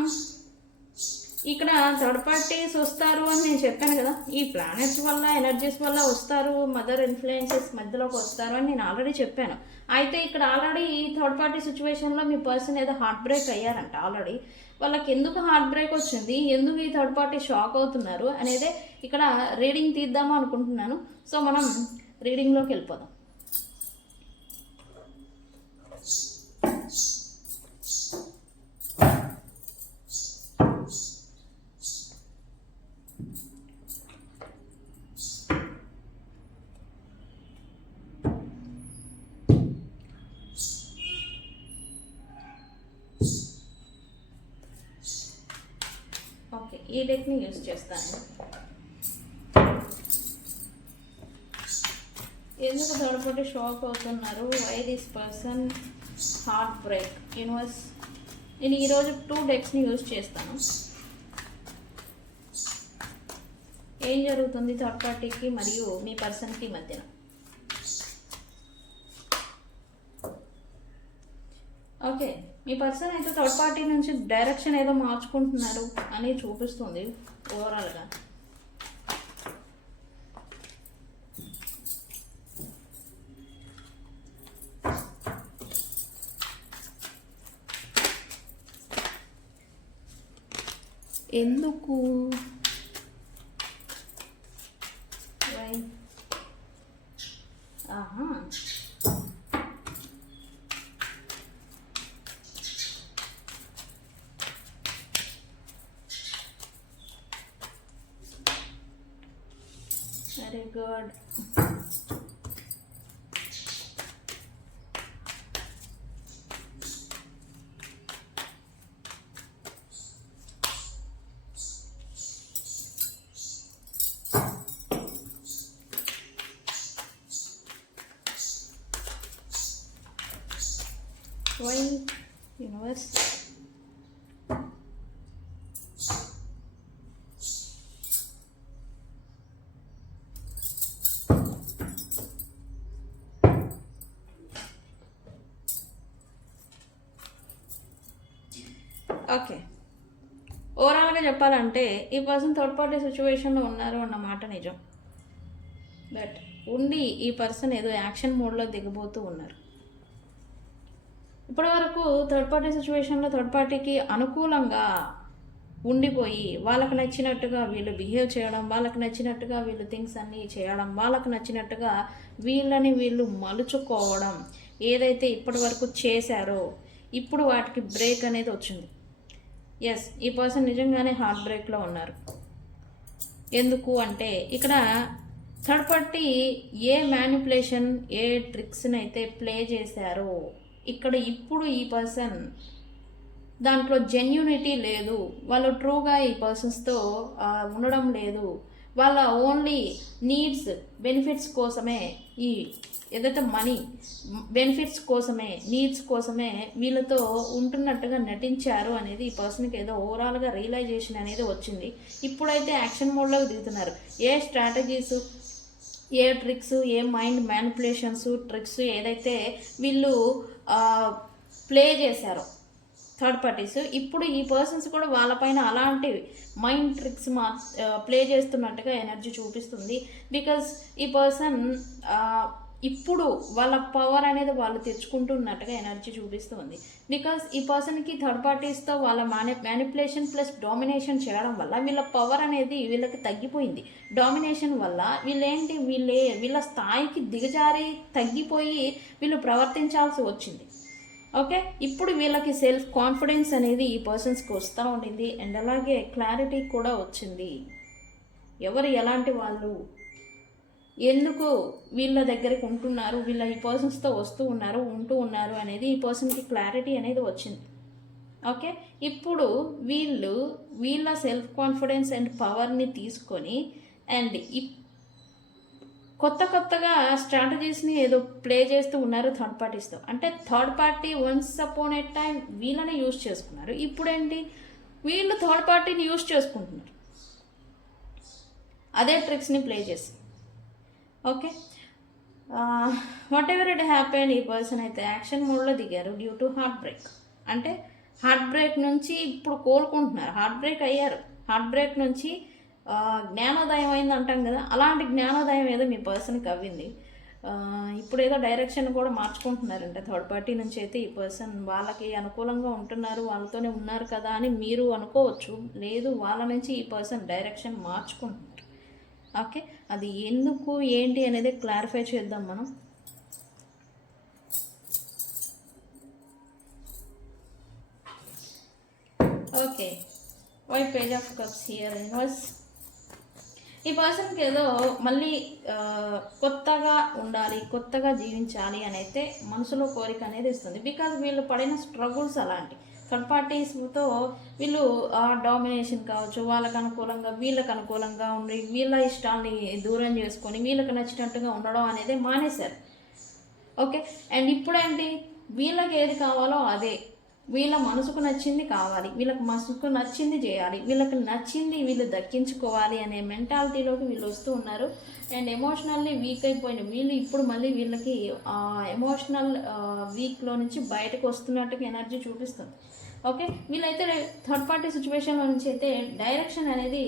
ఇక్కడ థర్డ్ పార్టీస్ వస్తారు అని నేను చెప్పాను కదా. ఈ ప్లానెట్స్ వల్ల, ఎనర్జీస్ వల్ల వస్తారు, మదర్ ఇన్ఫ్లుయెన్సెస్ మధ్యలోకి వస్తారు అని నేను ఆల్రెడీ చెప్పాను. అయితే ఇక్కడ ఆల్రెడీ ఈ థర్డ్ పార్టీ సిచ్యువేషన్లో మీ పర్సన్ ఏదో హార్ట్ బ్రేక్ అయ్యారంట ఆల్రెడీ. వాళ్ళకి ఎందుకు హార్ట్ బ్రేక్ వచ్చింది, ఎందుకు ఈ థర్డ్ పార్టీ షాక్ అవుతున్నారు అనేదే ఇక్కడ రీడింగ్ తీద్దామా అనుకుంటున్నాను. సో మనం రీడింగ్లోకి వెళ్ళిపోదాం. ఓకే, ఈ డెక్ని యూజ్ చేస్తాను. ఎందుకు థర్డ్ పార్టీ షాక్ అవుతున్నారు, why this person heart break, universe. నేను ఈరోజు 2 డెక్స్ని యూజ్ చేస్తాను. ఏం జరుగుతుంది థర్డ్ పార్టీకి మరియు మీ పర్సన్కి మధ్యన? ఓకే, మీ పర్సన్ అయితే థర్డ్ పార్టీ నుంచి డైరెక్షన్ ఏదో మార్చుకుంటున్నారు అని చూపిస్తుంది ఓవరాల్గా. ఎందుకు? ఆహా, very good. Why, universe? Okay, ఓవరాల్గా చెప్పాలంటే ఈ పర్సన్ థర్డ్ పార్టీ సిచ్యువేషన్లో ఉన్నారు అన్నమాట నిజం. బట్ ఉండి ఈ పర్సన్ ఏదో యాక్షన్ మోడ్లో దిగబోతూ ఉన్నారు. ఇప్పటి వరకు థర్డ్ పార్టీ సిచ్యువేషన్లో థర్డ్ పార్టీకి అనుకూలంగా ఉండిపోయి వాళ్ళకి నచ్చినట్టుగా వీళ్ళు బిహేవ్ చేయడం, వాళ్ళకి నచ్చినట్టుగా వీళ్ళు థింగ్స్ అన్నీ చేయడం, వాళ్ళకి నచ్చినట్టుగా వీళ్ళని వీళ్ళు మలుచుకోవడం, ఏదైతే ఇప్పటి వరకు చేశారో ఇప్పుడు వాటికి బ్రేక్ అనేది వచ్చింది. ఎస్, ఈ పర్సన్ నిజంగానే హార్ట్ బ్రేక్లో ఉన్నారు. ఎందుకు అంటే ఇక్కడ థర్డ్ పార్టీ ఏ మ్యానిపులేషన్, ఏ ట్రిక్స్ని అయితే ప్లే చేశారో ఇక్కడ ఇప్పుడు ఈ పర్సన్ దాంట్లో జెన్యూనిటీ లేదు. వాళ్ళు ట్రూగా ఈ పర్సన్స్తో ఉండడం లేదు. వాళ్ళ ఓన్లీ నీడ్స్, బెనిఫిట్స్ కోసమే, ఈ ఏదైతే మనీ బెనిఫిట్స్ కోసమే, నీడ్స్ కోసమే వీళ్ళతో ఉంటున్నట్టుగా నటించారు అనేది ఈ పర్సన్కి ఏదో ఓవరాల్గా రియలైజేషన్ అనేది వచ్చింది. ఇప్పుడైతే యాక్షన్ మోడ్లోకి దిగుతున్నారు. ఏ స్ట్రాటజీస్, ఏ ట్రిక్స్, ఏ మైండ్ మ్యానిపులేషన్స్, ట్రిక్స్ ఏదైతే వీళ్ళు ప్లే చేశారో థర్డ్ పార్టీస్, ఇప్పుడు ఈ పర్సన్స్ కూడా వాళ్ళపైన అలాంటి మైండ్ ట్రిక్స్ ప్లే చేస్తున్నట్టుగా ఎనర్జీ చూపిస్తుంది. బికాస్ ఈ పర్సన్ ఇప్పుడు వాళ్ళ పవర్ అనేది వాళ్ళు తెచ్చుకుంటున్నట్టుగా ఎనర్జీ చూపిస్తుంది. బికాస్ ఈ పర్సన్కి థర్డ్ పార్టీస్తో వాళ్ళ మ్యానిపులేషన్ ప్లస్ డామినేషన్ చేయడం వల్ల వీళ్ళ పవర్ అనేది వీళ్ళకి తగ్గిపోయింది. డామినేషన్ వల్ల వీళ్ళ స్థాయికి దిగజారి తగ్గిపోయి వీళ్ళు ప్రవర్తించాల్సి వచ్చింది. ఓకే, ఇప్పుడు వీళ్ళకి సెల్ఫ్ కాన్ఫిడెన్స్ అనేది ఈ పర్సన్స్కి వస్తూ ఉండింది. అండ్ అలాగే క్లారిటీ కూడా వచ్చింది. ఎవరు ఎలాంటి వాళ్ళు, ఎందుకు వీళ్ళ దగ్గరికి ఉంటున్నారు, వీళ్ళ ఈ పర్సన్స్తో ఉంటూ ఉన్నారు అనేది ఈ పర్సన్కి క్లారిటీ అనేది వచ్చింది. ఓకే, ఇప్పుడు వీళ్ళ సెల్ఫ్ కాన్ఫిడెన్స్ అండ్ పవర్ని తీసుకొని అండ్ కొత్తగా స్ట్రాటజీస్ని ఏదో ప్లే చేస్తూ ఉన్నారు థర్డ్ పార్టీస్తో. అంటే థర్డ్ పార్టీ వన్స్ అపాన్ ఏ టైం వీళ్ళని యూజ్ చేసుకున్నారు. ఇప్పుడేంటి, వీళ్ళు థర్డ్ పార్టీని యూజ్ చేసుకుంటున్నారు అదే ట్రిక్స్ని ప్లే చేసి. Okay, what ever it happen, ఈ పర్సన్ అయితే యాక్షన్ మోడ్లో దిగారు డ్యూ టు హార్ట్ బ్రేక్. అంటే హార్ట్ బ్రేక్ నుంచి ఇప్పుడు కోలుకుంటున్నారు. హార్ట్ బ్రేక్ అయ్యారు, హార్ట్ బ్రేక్ నుంచి జ్ఞానోదయం అయింది అంటాం కదా, అలాంటి జ్ఞానోదయం ఏదో మీ పర్సన్కి అవ్వింది. ఇప్పుడు ఏదో డైరెక్షన్ కూడా మార్చుకుంటున్నారంటే థర్డ్ పార్టీ నుంచి అయితే ఈ పర్సన్ వాళ్ళకి అనుకూలంగా ఉంటున్నారు, వాళ్ళతోనే ఉన్నారు కదా అని మీరు అనుకోవచ్చు. లేదు, వాళ్ళ నుంచి ఈ పర్సన్ డైరెక్షన్ మార్చుకుంటున్నారు. ఓకే, అది ఎందుకు ఏంటి అనేది క్లారిఫై చేద్దాం మనం. Okay, white page of cups here universe. ఈ పర్సన్కి ఏదో మళ్ళీ కొత్తగా ఉండాలి, కొత్తగా జీవించాలి అని అయితే మనసులో కోరిక అనేది ఇస్తుంది. బికాజ్ వీళ్ళు పడిన స్ట్రగుల్స్ అలాంటి. థర్డ్ పార్టీస్తో వీళ్ళు డామినేషన్ కావచ్చు, వాళ్ళకు అనుకూలంగా వీళ్ళకి అనుకూలంగా ఉండి వీళ్ళ ఇష్టాన్ని దూరం చేసుకొని వీళ్ళకి నచ్చినట్టుగా ఉండడం అనేది మానేశారు. ఓకే, అండ్ ఇప్పుడేంటి, వీళ్ళకి ఏది కావాలో అదే, వీళ్ళ మనసుకు నచ్చింది కావాలి, వీళ్ళకి మనసుకు నచ్చింది చేయాలి, వీళ్ళకి నచ్చింది వీళ్ళు దక్కించుకోవాలి అనే మెంటాలిటీలోకి వీళ్ళు వస్తూ ఉన్నారు. అండ్ ఎమోషనల్లీ వీక్ అయిపోయిన వీళ్ళు ఇప్పుడు మళ్ళీ వీళ్ళకి ఎమోషనల్ వీక్లో నుంచి బయటకు వస్తున్నట్టుగా ఎనర్జీ చూపిస్తుంది. ఓకే, వీళ్ళైతే థర్డ్ పార్టీ సిచ్యువేషన్లో నుంచి అయితే డైరెక్షన్ అనేది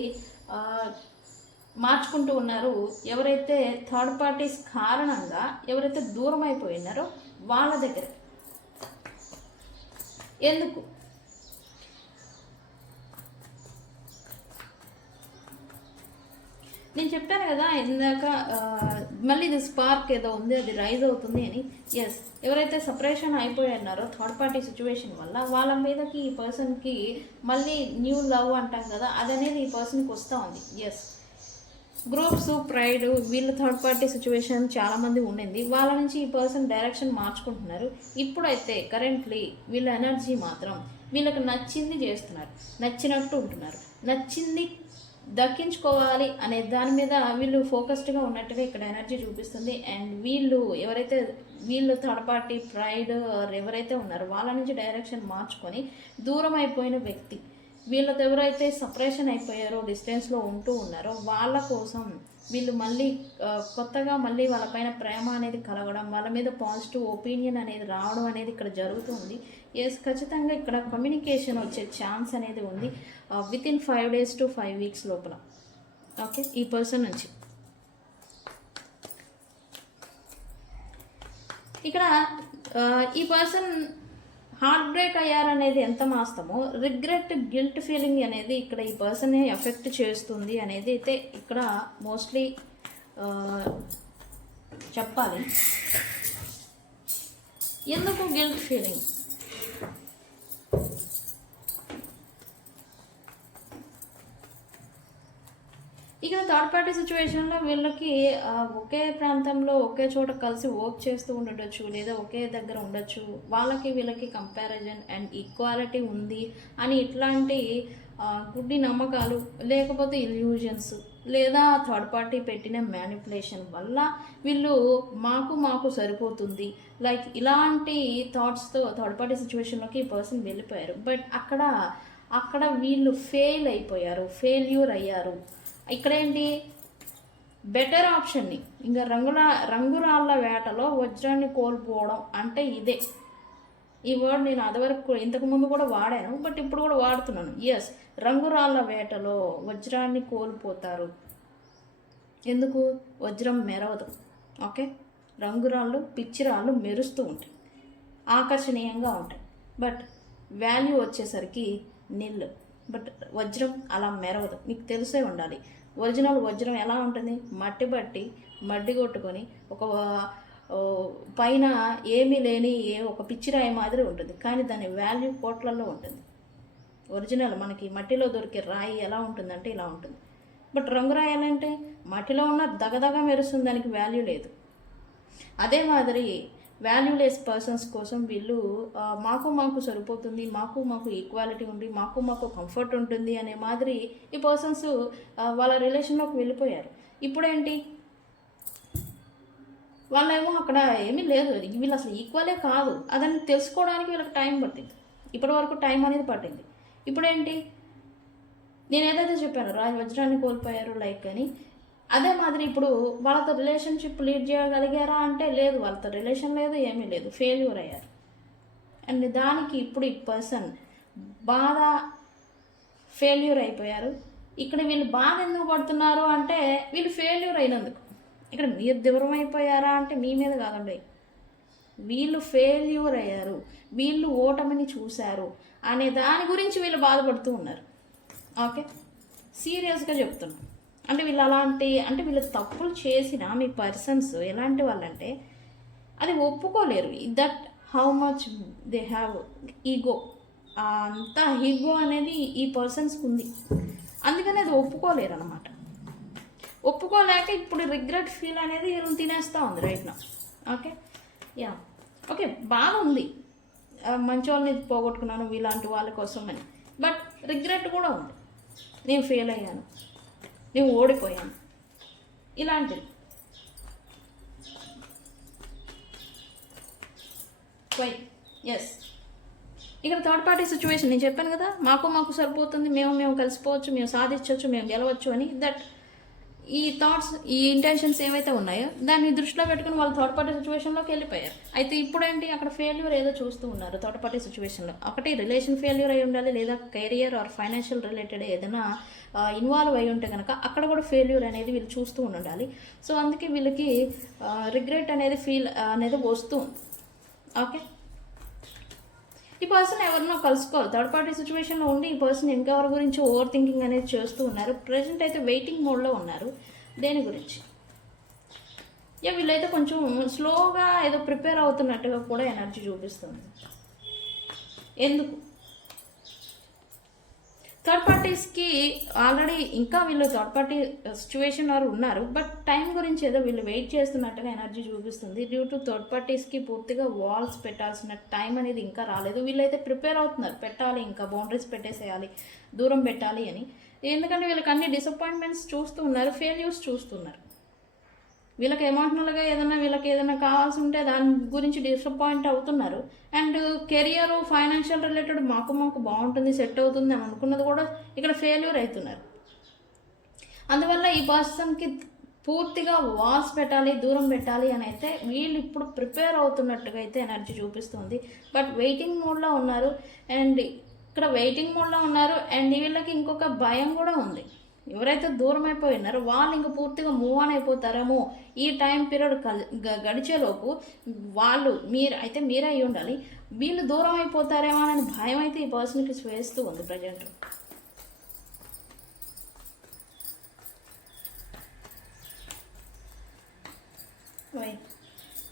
మార్చుకుంటూ ఉన్నారు. ఎవరైతే థర్డ్ పార్టీస్ కారణంగా ఎవరైతే దూరం అయిపోయినారో వాళ్ళ దగ్గర. ఎందుకు, నేను చెప్పాను కదా ఇందాక, మళ్ళీ ఇది స్పార్క్ ఏదో ఉంది, అది రైజ్ అవుతుంది అని. ఎస్, ఎవరైతే సపరేషన్ అయిపోయినారో థర్డ్ పార్టీ సిచ్యువేషన్ వల్ల వాళ్ళ మీదకి ఈ పర్సన్కి మళ్ళీ న్యూ లవ్ అంటాం కదా, అదనేది ఈ పర్సన్కి వస్తూ ఉంది. ఎస్, గ్రూప్స్, ప్రైడ్, వీళ్ళు థర్డ్ పార్టీ సిచ్యువేషన్ చాలామంది ఉండింది. వాళ్ళ నుంచి ఈ పర్సన్ డైరెక్షన్ మార్చుకుంటున్నారు. ఇప్పుడైతే కరెంట్లీ వీళ్ళ ఎనర్జీ మాత్రం వీళ్ళకి నచ్చింది చేస్తున్నారు, నచ్చినట్టు ఉంటున్నారు, నచ్చింది దక్కించుకోవాలి అనే దాని మీద వీళ్ళు ఫోకస్డ్గా ఉన్నట్టుగా ఇక్కడ ఎనర్జీ చూపిస్తుంది. అండ్ వీళ్ళు థర్డ్ పార్టీ ప్రైడ్ ఎవరైతే ఉన్నారో వాళ్ళ నుంచి డైరెక్షన్ మార్చుకొని దూరం అయిపోయిన వ్యక్తి, వీళ్ళతో ఎవరైతే సపరేషన్ అయిపోయారో, డిస్టెన్స్లో ఉంటూ ఉన్నారో వాళ్ళ కోసం వీళ్ళు మళ్ళీ కొత్తగా మళ్ళీ వాళ్ళపైన ప్రేమ అనేది కలగడం, వాళ్ళ మీద పాజిటివ్ ఒపీనియన్ అనేది రావడం అనేది ఇక్కడ జరుగుతుంది. ఎస్, ఖచ్చితంగా ఇక్కడ కమ్యూనికేషన్ వచ్చే ఛాన్స్ అనేది ఉంది వితిన్ 5 days to 5 weeks లోపల. ఓకే, ఈ పర్సన్ నుంచి ఇక్కడ ఈ పర్సన్ హార్ట్ బ్రేక్ అయ్యారనేది ఎంత మాస్తమో, రిగ్రెట్, గిల్ట్ ఫీలింగ్ అనేది ఇక్కడ ఈ పర్సన్ని ఎఫెక్ట్ చేస్తుంది అనేది అయితే ఇక్కడ మోస్ట్లీ చెప్పాలి. ఎందుకు గిల్ట్ ఫీలింగ్, ఇక్కడ థర్డ్ పార్టీ సిచ్యువేషన్లో వీళ్ళకి ఒకే ప్రాంతంలో ఒకే చోట కలిసి వర్క్ చేస్తూ ఉండొచ్చు, లేదా ఒకే దగ్గర ఉండొచ్చు, వాళ్ళకి వీళ్ళకి కంపారిజన్ అండ్ ఈక్వాలిటీ ఉంది అని ఇట్లాంటి గుడ్డి నమ్మకాలు, లేకపోతే ఇల్యూజన్స్, లేదా థర్డ్ పార్టీ పెట్టిన మ్యానిపులేషన్ వల్ల వీళ్ళు మాకు సరిపోతుంది లైక్ ఇలాంటి థాట్స్తో థర్డ్ పార్టీ సిచ్యువేషన్లోకి ఈ పర్సన్ వెళ్ళిపోయారు. బట్ అక్కడ వీళ్ళు ఫెయిల్యూర్ అయ్యారు. ఇక్కడేంటి, బెటర్ ఆప్షన్ని, ఇంకా రంగురాళ్ళ వేటలో వజ్రాన్ని కోల్పోవడం అంటే ఇదే. ఈ వర్డ్ నేను అదివరకు ఇంతకుముందు కూడా వాడాను, బట్ ఇప్పుడు కూడా వాడుతున్నాను. ఎస్, రంగురాళ్ళ వేటలో వజ్రాన్ని కోల్పోతారు. ఎందుకు, వజ్రం మెరవదు. ఓకే, రంగురాళ్ళు, పిచ్చిరాళ్ళు మెరుస్తూ ఉంటాయి, ఆకర్షణీయంగా ఉంటాయి, బట్ వాల్యూ వచ్చేసరికి నిల్. బట్ వజ్రం అలా మెరవదు, మీకు తెలిసే ఉండాలి. ఒరిజినల్ వజ్రం ఎలా ఉంటుంది, మట్టి కొట్టుకొని ఒక పైన ఏమీ లేని ఒక పిచ్చిరాయి మాదిరి ఉంటుంది, కానీ దాని వాల్యూ కోట్లలో ఉంటుంది. ఒరిజినల్ మనకి మట్టిలో దొరికే రాయి ఎలా ఉంటుందంటే ఇలా ఉంటుంది. బట్ రంగు రాయాలంటే మట్టిలో ఉన్న దగదగ మెరుస్తుంది, దానికి వాల్యూ లేదు. అదే మాదిరి వాల్యూలెస్ పర్సన్స్ కోసం వీళ్ళు మాకు సరిపోతుంది, మాకు ఈక్వాలిటీ ఉంది, మాకు కంఫర్ట్ ఉంటుంది అనే మాదిరి ఈ పర్సన్స్ వాళ్ళ రిలేషన్లోకి వెళ్ళిపోయారు. ఇప్పుడేంటి, వాళ్ళేమో అక్కడ ఏమీ లేదు, వీళ్ళు అసలు ఈక్వలే కాదు, అదని తెలుసుకోవడానికి వీళ్ళకి టైం పట్టింది. ఇప్పటి వరకు టైం అనేది పట్టింది. ఇప్పుడేంటి, నేను ఏదైతే చెప్పాను వజ్రాన్ని కోల్పోయారు లైక్ అని, అదే మాదిరి ఇప్పుడు వాళ్ళతో రిలేషన్షిప్ లీడ్ చేయగలిగారా అంటే లేదు, వాళ్ళతో రిలేషన్ లేదు, ఏమీ లేదు, ఫెయిల్యూర్ అయ్యారు. అండ్ దానికి ఇప్పుడు ఈ పర్సన్ బాగా ఫెయిల్యూర్ అయిపోయారు. ఇక్కడ వీళ్ళు బాగా ఎందుకు పడుతున్నారు అంటే వీళ్ళు ఫెయిల్యూర్ అయినందుకు. ఇక్కడ మీరు దూరం అయిపోయారా అంటే మీ మీద కాదండి, వీళ్ళు ఫెయిల్యూర్ అయ్యారు, వీళ్ళు ఓటమిని చూశారు అనే దాని గురించి వీళ్ళు బాధపడుతూ ఉన్నారు. ఓకే, సీరియస్గా చెప్తున్నాను. అంటే వీళ్ళు అలాంటి, అంటే వీళ్ళు తప్పులు చేసిన మీ పర్సన్స్ ఎలాంటి వాళ్ళంటే అది ఒప్పుకోలేరు. That how much they have ego, అంత ఈగో అనేది ఈ పర్సన్స్కి ఉంది. అందుకని అది ఒప్పుకోలేరు అనమాట. ఒప్పుకోలేక ఇప్పుడు రిగ్రెట్ ఫీల్ అనేది వీళ్ళని తినేస్తూ ఉంది రైట్ నా. ఓకే, యా, ఓకే, బాగుంది, మంచి వాళ్ళని పోగొట్టుకున్నాను వీలాంటి వాళ్ళ కోసం అని. బట్ రిగ్రెట్ కూడా ఉంది, నేను ఫెయిల్ అయ్యాను, నేను ఓడిపోయాను, ఇలాంటిది. వై ఎస్, ఇక్కడ థర్డ్ పార్టీ సిచ్యువేషన్ నేను చెప్పాను కదా, మాకు సరిపోతుంది, మేము కలిసిపోవచ్చు, మేము సాధించవచ్చు, మేము గెలవచ్చు అని. దట్ ఈ థాట్స్, ఈ ఇంటెన్షన్స్ ఏవైతే ఉన్నాయో దాన్ని దృష్టిలో పెట్టుకుని వాళ్ళు థర్డ్ పార్టీ సిచ్యువేషన్లోకి వెళ్ళిపోయారు. అయితే ఇప్పుడేంటి, అక్కడ ఫెయిల్యూర్ ఏదో చూస్తూ ఉన్నారు థర్డ్ పార్టీ సిచ్యువేషన్లో. ఒకటి రిలేషన్ ఫెయిల్యూర్ అయి ఉండాలి, లేదా కెరియర్ ఆర్ ఫైనాన్షియల్ రిలేటెడ్ ఏదైనా ఇన్వాల్వ్ అయి ఉంటే కనుక అక్కడ కూడా ఫెయిల్యూర్ అనేది వీళ్ళు చూస్తూ ఉండాలి. సో అందుకే వీళ్ళకి రిగ్రెట్ అనేది ఫీల్ అనేది వస్తుంది. ఓకే, ఈ పర్సన్ ఎవరినో కలుసుకోవాలి. థర్డ్ పార్టీ సిచ్యువేషన్లో ఉండి ఈ పర్సన్ ఇంకెవరి గురించి ఓవర్ థింకింగ్ అనేది చేస్తూ ఉన్నారు. ప్రజెంట్ అయితే వెయిటింగ్ మోడ్లో ఉన్నారు. దేని గురించి, వీళ్ళైతే కొంచెం స్లోగా ఏదో ప్రిపేర్ అవుతున్నట్టుగా కూడా ఎనర్జీ చూపిస్తుంది. ఎందుకు, థర్డ్ పార్టీస్కి ఆల్రెడీ ఇంకా వీళ్ళు థర్డ్ పార్టీ సిచ్యువేషన్ వారు ఉన్నారు, బట్ టైం గురించి ఏదో వీళ్ళు వెయిట్ చేస్తున్నట్టుగా ఎనర్జీ చూపిస్తుంది. డ్యూ టు థర్డ్ పార్టీస్కి పూర్తిగా వాల్స్ పెట్టాల్సిన టైం అనేది ఇంకా రాలేదు. వీళ్ళైతే ప్రిపేర్ అవుతున్నారు, పెట్టాలి, ఇంకా బౌండరీస్ పెట్టేసేయాలి, దూరం పెట్టాలి అని. ఎందుకంటే వీళ్ళకి అన్ని డిసప్పాయింట్మెంట్స్ చూస్తూ ఉన్నారు, ఫెయిల్యూర్స్ చూస్తున్నారు. వీళ్ళకి ఎమోషనల్గా వీళ్ళకి ఏదైనా కావాల్సి ఉంటే దాని గురించి డిసప్పాయింట్ అవుతున్నారు. అండ్ కెరియర్ ఫైనాన్షియల్ రిలేటెడ్ మాకు బాగుంటుంది, సెట్ అవుతుంది అని అనుకున్నది కూడా ఇక్కడ ఫెయిల్యూర్ అవుతున్నారు. అందువల్ల ఈ పర్సన్కి పూర్తిగా వాల్స్ పెట్టాలి, దూరం పెట్టాలి అని అయితే వీళ్ళు ఇప్పుడు ప్రిపేర్ అవుతున్నట్టుగా అయితే ఎనర్జీ చూపిస్తుంది. బట్ వెయిటింగ్ మోడ్లో ఉన్నారు. అండ్ ఇక్కడ వెయిటింగ్ మోడ్లో ఉన్నారు. అండ్ వీళ్ళకి ఇంకొక భయం కూడా ఉంది. ఎవరైతే దూరం అయిపోయినారో వాళ్ళు ఇంక పూర్తిగా మూవ్ ఆన్ అయిపోతారేమో, ఈ టైం పీరియడ్ గడిచేలోపు వాళ్ళు మీరే అయి ఉండాలి, వీళ్ళు దూరం అయిపోతారేమో అని భయం అయితే ఈ పర్సన్కి వేస్తూ ఉంది ప్రజెంట్.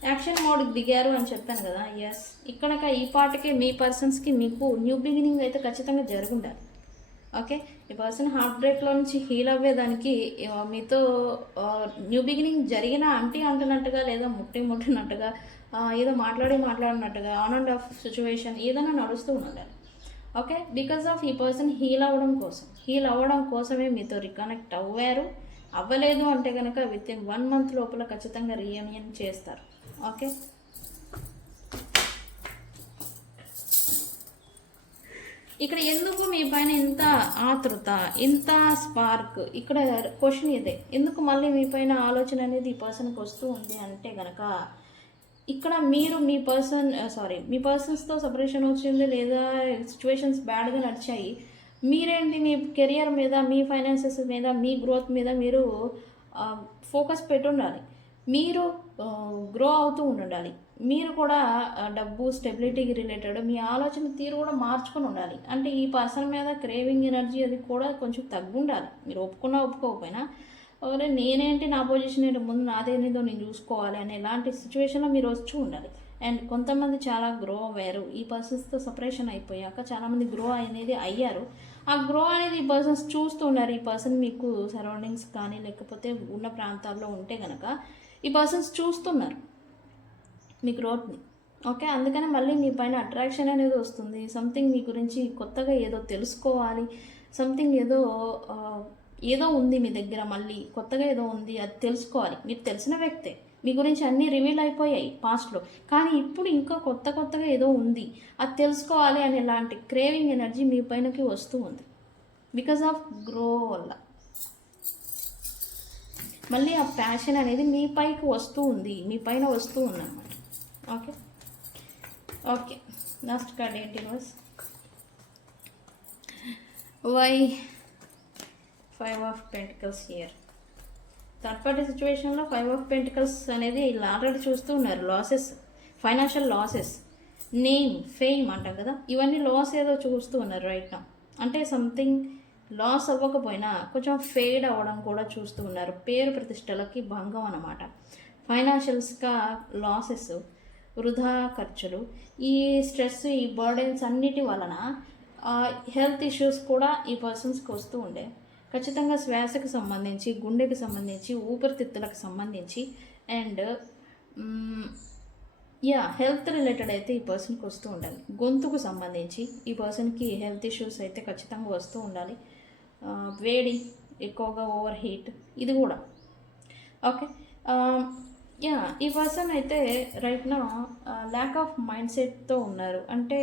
యాక్షన్ మోడ్కి దిగారు అని చెప్పాను కదా. ఎస్, ఇక్కడ ఈ పాటకే మీ పర్సన్స్కి మీకు న్యూ బిగినింగ్ అయితే ఖచ్చితంగా జరుగుండాలి. ఓకే, ఈ పర్సన్ హార్ట్ బ్రేక్లో నుంచి హీల్ అవ్వేదానికి మీతో న్యూ బిగినింగ్ జరిగిన అంటున్నట్టుగా, లేదా ముట్టినట్టుగా, ఏదో మాట్లాడినట్టుగా ఆన్ అండ్ ఆఫ్ సిచ్యువేషన్ ఏదైనా నడుస్తూ ఉండాలి. ఓకే, బికాజ్ ఆఫ్ ఈ పర్సన్ హీల్ అవ్వడం కోసమే మీతో రికనెక్ట్ అవ్వలేదు అంటే కనుక విత్ ఇన్ 1 month లోపల ఖచ్చితంగా రీయూనియన్ చేస్తారు. ఓకే, ఇక్కడ ఎందుకు మీ పైన ఇంత ఆతృత, ఇంత స్పార్క్, ఇక్కడ క్వశ్చన్ ఇదే, ఎందుకు మళ్ళీ మీ పైన ఆలోచన అనేది ఈ పర్సన్కి వస్తూ ఉంది అంటే కనుక ఇక్కడ మీరు మీ పర్సన్స్తో సపరేషన్ వచ్చింది, లేదా సిచ్యువేషన్స్ బ్యాడ్గా నడిచాయి. మీరేంటి, మీ కెరియర్ మీద, మీ ఫైనాన్సెస్ మీద, మీ గ్రోత్ మీద మీరు ఫోకస్ పెట్టి ఉండాలి. మీరు గ్రో అవుతూ ఉండాలి. మీరు కూడా డబ్బు స్టెబిలిటీకి రిలేటెడ్ మీ ఆలోచన తీరు కూడా మార్చుకొని ఉండాలి. అంటే ఈ పర్సన్ మీద క్రేవింగ్ ఎనర్జీ అది కూడా కొంచెం తగ్గుండాలి. మీరు ఒప్పుకోకపోయినా ఓరే నేనేంటి, నా పొజిషన్ ఏంటి, ముందు నాదేనిదో నేను చూసుకోవాలి అనే ఇలాంటి సిచ్యువేషన్లో మీరు వచ్చి ఉండాలి. అండ్ కొంతమంది చాలా గ్రో అయ్యారు ఈ పర్సన్స్తో సపరేషన్ అయిపోయాక, చాలామంది గ్రో అనేది అయ్యారు. ఆ గ్రో అనేది ఈ పర్సన్స్ చూస్తూ ఉన్నారు. ఈ పర్సన్ మీకు సరౌండింగ్స్ కానీ లేకపోతే ఉన్న ప్రాంతాల్లో ఉంటే కనుక ఈ పర్సన్స్ చూస్తున్నారు మీ గ్రోత్ని. ఓకే, అందుకని మళ్ళీ మీ పైన అట్రాక్షన్ అనేది వస్తుంది. సంథింగ్ మీ గురించి కొత్తగా ఏదో తెలుసుకోవాలి, సంథింగ్ ఏదో ఉంది మీ దగ్గర, మళ్ళీ కొత్తగా ఏదో ఉంది, అది తెలుసుకోవాలి. మీరు తెలిసిన వ్యక్తే, మీ గురించి అన్నీ రివీల్ అయిపోయాయి పాస్ట్లో, కానీ ఇప్పుడు ఇంకా కొత్తగా ఏదో ఉంది, అది తెలుసుకోవాలి అనే ఇలాంటి క్రేవింగ్ ఎనర్జీ మీ పైనకి వస్తూ ఉంది బికాజ్ ఆఫ్ గ్రో వల్ల. మళ్ళీ ఆ ప్యాషన్ అనేది మీ పైకి వస్తూ ఉంది, మీ పైన వస్తూ ఉందన్నమాట. ఓకే ఓకే, నెక్స్ట్ కార్డ్ ఏంటి was why 5 of pentacles here. Third party సిచ్యువేషన్లో 5 ఆఫ్ పెంటికల్స్ అనేది ఇలా ఆల్రెడీ చూస్తూ ఉన్నారు. Losses, financial losses, name, fame అంటాం కదా, ఇవన్నీ లాస్ ఏదో చూస్తూ ఉన్నారు రైట్ నా. అంటే సంథింగ్ లాస్ అవ్వకపోయినా కొంచెం ఫేడ్ అవ్వడం కూడా చూస్తూ ఉన్నారు. పేరు ప్రతిష్టలకి భంగం అన్నమాట. ఫైనాన్షియల్స్గా లాసెస్, వృధా ఖర్చులు, ఈ స్ట్రెస్, ఈ బర్డెన్స్ అన్నిటి వలన హెల్త్ ఇష్యూస్ కూడా ఈ పర్సన్స్కి వస్తూ ఉండే. ఖచ్చితంగా శ్వాసకు సంబంధించి, గుండెకి సంబంధించి, ఊపిరితిత్తులకు సంబంధించి అండ్ హెల్త్ రిలేటెడ్ అయితే ఈ పర్సన్కి వస్తూ ఉండాలి. గొంతుకు సంబంధించి ఈ పర్సన్కి హెల్త్ ఇష్యూస్ అయితే ఖచ్చితంగా వస్తూ ఉండాలి. వేడి ఎక్కువగా, ఓవర్ హీట్, ఇది కూడా. ఓకే, ఈ పర్సన్ అయితే రైట్ నా ల్యాక్ ఆఫ్ మైండ్ సెట్తో ఉన్నారు. అంటే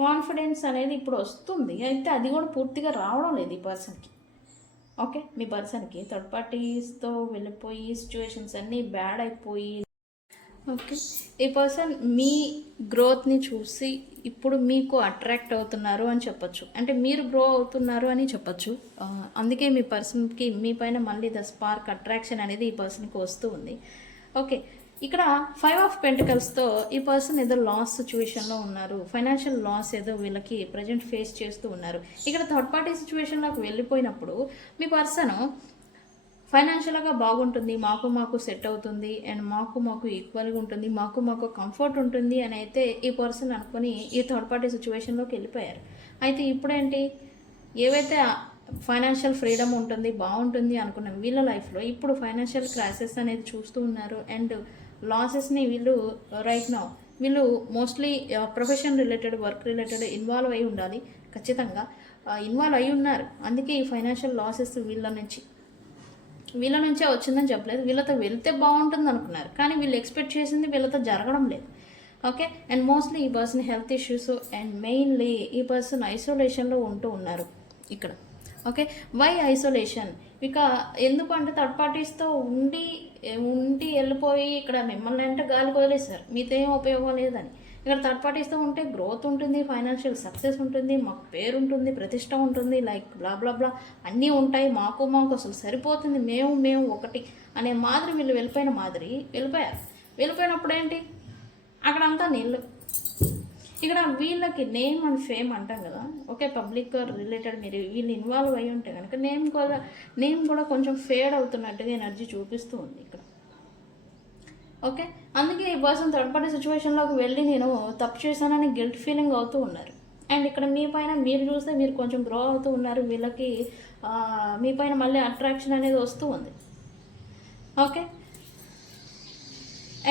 కాన్ఫిడెన్స్ అనేది ఇప్పుడు వస్తుంది, అయితే అది కూడా పూర్తిగా రావడం లేదు ఈ పర్సన్కి. ఓకే, మీ పర్సన్కి థర్డ్ పార్టీస్తో వెళ్ళిపోయి సిచ్యువేషన్స్ అన్నీ బ్యాడ్ అయిపోయి, ఓకే, ఈ పర్సన్ మీ గ్రోత్ని చూసి ఇప్పుడు మీకు అట్రాక్ట్ అవుతున్నారు అని చెప్పొచ్చు. అంటే మీరు గ్రో అవుతున్నారు అని చెప్పొచ్చు. అందుకే మీ పర్సన్కి మీ పైన మళ్ళీ ద స్పార్క్, అట్రాక్షన్ అనేది ఈ పర్సన్కి వస్తూ ఉంది. ఓకే, ఇక్కడ 5 ఆఫ్ పెంటికల్స్తో ఈ పర్సన్ ఏదో లాస్ సిచ్యువేషన్లో ఉన్నారు. ఫైనాన్షియల్ లాస్ ఏదో వీళ్ళకి ప్రజెంట్ ఫేస్ చేస్తూ ఉన్నారు. ఇక్కడ థర్డ్ పార్టీ సిచ్యువేషన్లోకి వెళ్ళిపోయినప్పుడు మీ పర్సన్ ఫైనాన్షియల్గా బాగుంటుంది, మాకు సెట్ అవుతుంది అండ్ మాకు ఈక్వల్గా ఉంటుంది, మాకు కంఫర్ట్ ఉంటుంది అని అయితే ఈ పర్సన్ అనుకుని ఈ థర్డ్ పార్టీ సిచ్యువేషన్లోకి వెళ్ళిపోయారు. అయితే ఇప్పుడేంటి, ఏవైతే ఫైనాన్షియల్ ఫ్రీడమ్ ఉంటుంది, బాగుంటుంది అనుకున్నాం వీళ్ళ లైఫ్లో, ఇప్పుడు ఫైనాన్షియల్ క్రైసిస్ అనేది చూస్తూ ఉన్నారు. అండ్ లాసెస్ని వీళ్ళు రైట్ నౌ వీళ్ళు mostly profession related, work related involve అయి ఉండాలి. ఖచ్చితంగా ఇన్వాల్వ్ అయి ఉన్నారు. అందుకే ఈ ఫైనాన్షియల్ లాసెస్ వీళ్ళ నుంచే వచ్చిందని చెప్పలేదు. వీళ్ళతో వెళ్తే బాగుంటుంది అనుకున్నారు, కానీ వీళ్ళు ఎక్స్పెక్ట్ చేసింది వీళ్ళతో జరగడం లేదు. ఓకే, అండ్ మోస్ట్లీ ఈ person health issues and mainly ఈ పర్సన్ ఐసోలేషన్లో ఉంటూ ఉన్నారు ఇక్కడ. Okay, why isolation? ఇక ఎందుకు అంటే థర్డ్ పార్టీస్తో ఉండి వెళ్ళిపోయి ఇక్కడ మిమ్మల్ని అంటే గాలికి వదిలేస్తారు, మీతో ఏం ఉపయోగం లేదని. ఇక్కడ థర్డ్ పార్టీస్తో ఉంటే గ్రోత్ ఉంటుంది, ఫైనాన్షియల్ సక్సెస్ ఉంటుంది, మాకు పేరు ఉంటుంది, ప్రతిష్ట ఉంటుంది, లైక్ బ్లా బ్లా బ్లా అన్నీ ఉంటాయి, మాకు అసలు సరిపోతుంది, మేము ఒకటి అనే మాదిరి వీళ్ళు వెళ్ళిపోయినప్పుడు ఏంటి, అక్కడంతా నీళ్ళు. ఇక్కడ వీళ్ళకి నేమ్ అండ్ ఫేమ్ అంటాం కదా. ఓకే, పబ్లిక్ రిలేటెడ్ మీరు వీళ్ళు ఇన్వాల్వ్ అయ్యి ఉంటే కనుక నేమ్ కూడా కొంచెం ఫేడ్ అవుతున్నట్టుగా ఎనర్జీ చూపిస్తూ ఉంది ఇక్కడ. ఓకే, అందుకే ఈ పర్సన్ థర్డ్ పార్టీ సిచ్యువేషన్లోకి వెళ్ళి నేను తప్పు చేశానని గిల్ట్ ఫీలింగ్ అవుతూ ఉన్నారు. అండ్ ఇక్కడ మీ పైన మీరు చూస్తే మీరు కొంచెం గ్రో అవుతూ ఉన్నారు. వీళ్ళకి మీ పైన మళ్ళీ అట్రాక్షన్ అనేది వస్తూ ఉంది. ఓకే,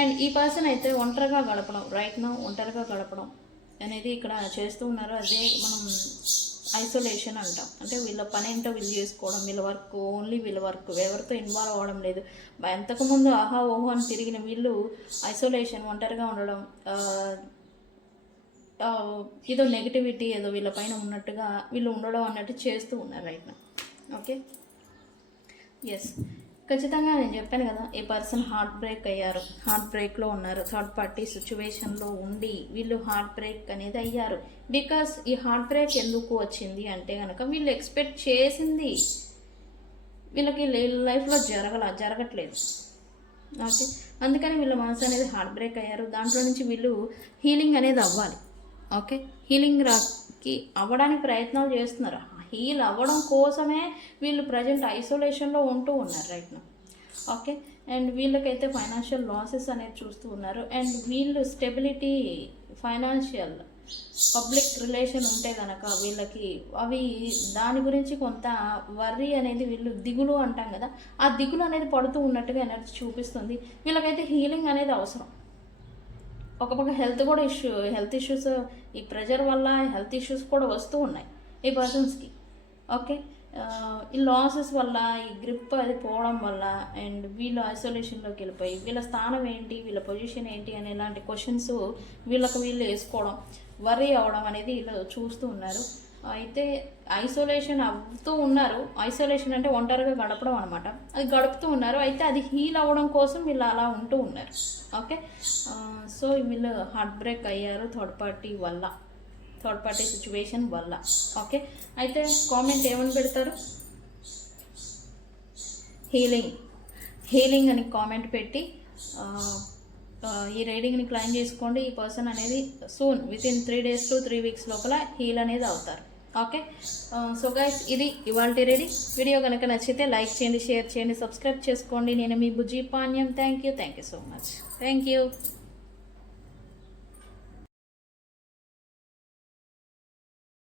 అండ్ ఈ పర్సన్ అయితే ఒంటరిగా గడపడం అనేది ఇక్కడ చేస్తూ ఉన్నారు. అదే మనం ఐసోలేషన్ అంటాం. అంటే వీళ్ళ పని ఏంటో వీళ్ళు చేసుకోవడం, వీళ్ళ వర్క్ ఓన్లీ వీళ్ళ వర్క్, ఎవరితో ఇన్వాల్వ్ అవ్వడం లేదు. ఎంతకుముందు ఆహా ఓహో అని తిరిగిన వీళ్ళు ఐసోలేషన్, ఒంటరిగా ఉండడం, ఏదో నెగిటివిటీ ఏదో వీళ్ళ పైన ఉన్నట్టుగా వీళ్ళు ఉండడం అన్నట్టు చేస్తూ ఉన్నారు రైట్ నా. ఓకే, ఎస్, ఖచ్చితంగా నేను చెప్పాను కదా, ఈ పర్సన్ హార్ట్ బ్రేక్లో ఉన్నారు. థర్డ్ పార్టీ సిచ్యువేషన్లో ఉండి వీళ్ళు హార్ట్ బ్రేక్ అనేది అయ్యారు. బికాస్ ఈ హార్ట్ బ్రేక్ ఎందుకు వచ్చింది అంటే కనుక వీళ్ళు ఎక్స్పెక్ట్ చేసింది వీళ్ళకి లైఫ్లో జరగట్లేదు. ఓకే, అందుకని వీళ్ళ మనసు అనేది హార్ట్ బ్రేక్ అయ్యారు. దాంట్లో నుంచి వీళ్ళు హీలింగ్ అనేది అవ్వాలి. ఓకే, హీలింగ్ అవ్వడానికి ప్రయత్నాలు చేస్తున్నారు. హీల్ అవ్వడం కోసమే వీళ్ళు ప్రజెంట్ ఐసోలేషన్లో ఉంటూ ఉన్నారు రైట్ నా. ఓకే, అండ్ వీళ్ళకైతే ఫైనాన్షియల్ లాసెస్ అనేది చూస్తూ ఉన్నారు. అండ్ వీళ్ళు స్టెబిలిటీ, ఫైనాన్షియల్, పబ్లిక్ రిలేషన్ ఉంటే కనుక వీళ్ళకి అవి దాని గురించి కొంత వర్రీ అనేది, వీళ్ళు దిగులు అంటాం కదా, ఆ దిగులు అనేది పడుతూ ఉన్నట్టుగా ఎనర్జీ చూపిస్తుంది. వీళ్ళకైతే హీలింగ్ అనేది అవసరం. ఒక పక్క హెల్త్ ఇష్యూస్, ఈ ప్రెజర్ వల్ల హెల్త్ ఇష్యూస్ కూడా వస్తూ ఉన్నాయి ఈ పర్సన్స్కి. ఓకే, ఈ లాసెస్ వల్ల, ఈ గ్రిప్ అది పోవడం వల్ల, అండ్ వీళ్ళు ఐసోలేషన్లోకి వెళ్ళిపోయి వీళ్ళ స్థానం ఏంటి, వీళ్ళ పొజిషన్ ఏంటి అనే ఇలాంటి క్వశ్చన్స్ వీళ్ళు వేసుకోవడం, వర్రీ అవ్వడం అనేది వీళ్ళు చూస్తూ ఉన్నారు. అయితే ఐసోలేషన్ అవుతూ ఉన్నారు. ఐసోలేషన్ అంటే ఒంటరిగా గడపడం అనమాట. అది గడుపుతూ ఉన్నారు. అయితే అది హీల్ అవ్వడం కోసం వీళ్ళు అలా ఉంటూ ఉన్నారు. ఓకే, సో వీళ్ళు హార్ట్ బ్రేక్ అయ్యారు థర్డ్ పార్టీ సిచ్యువేషన్ వల్ల. ఓకే, అయితే కామెంట్ ఏమని పెడతారు? హీలింగ్ అని కామెంట్ పెట్టి ఈ రీడింగ్ని క్లైమ్ చేసుకోండి. ఈ పర్సన్ అనేది soon within 3 days to 3 weeks లోపల హీల్ అనేది అవుతారు. ఓకే, సో గైస్, ఇది ఇవాళ రీడింగ్. వీడియో కనుక నచ్చితే లైక్ చేయండి, షేర్ చేయండి, సబ్స్క్రైబ్ చేసుకోండి. నేను మీ Bujji Panyam. Thank you so much. Thank you.